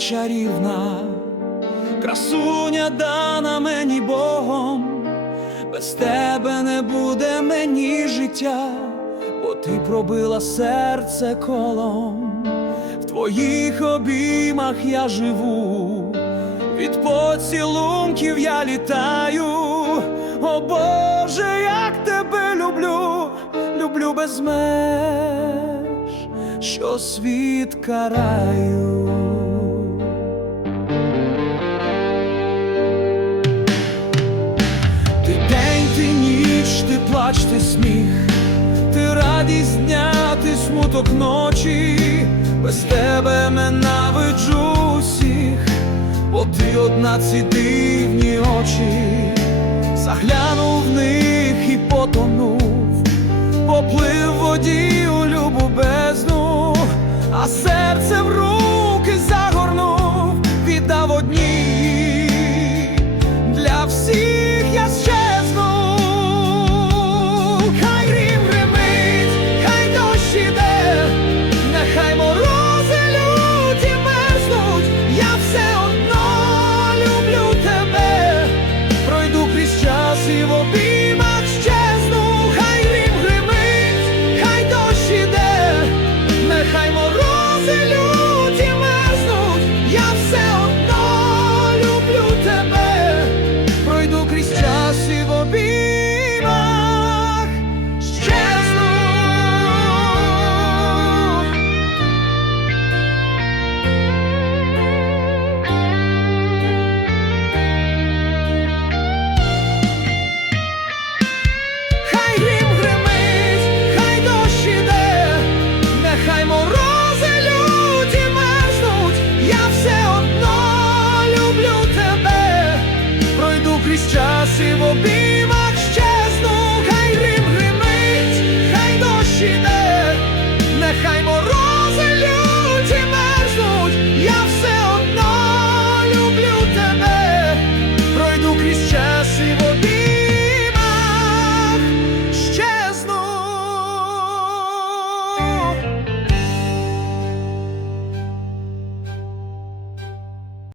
чарівна, красуня дана мені Богом, без тебе не буде мені життя, бо ти пробила серце колом, в твоїх обіймах я живу, від поцілунків я літаю, о Боже, як тебе люблю, люблю без меж, що світ караю. Радість дня, смуток ночі, без тебе ненавиджу усіх, бо ти одна ці дивні очі, заглянув в них і потонув, поплив воді у любу бездну, а серце в руки одно люблю тебе,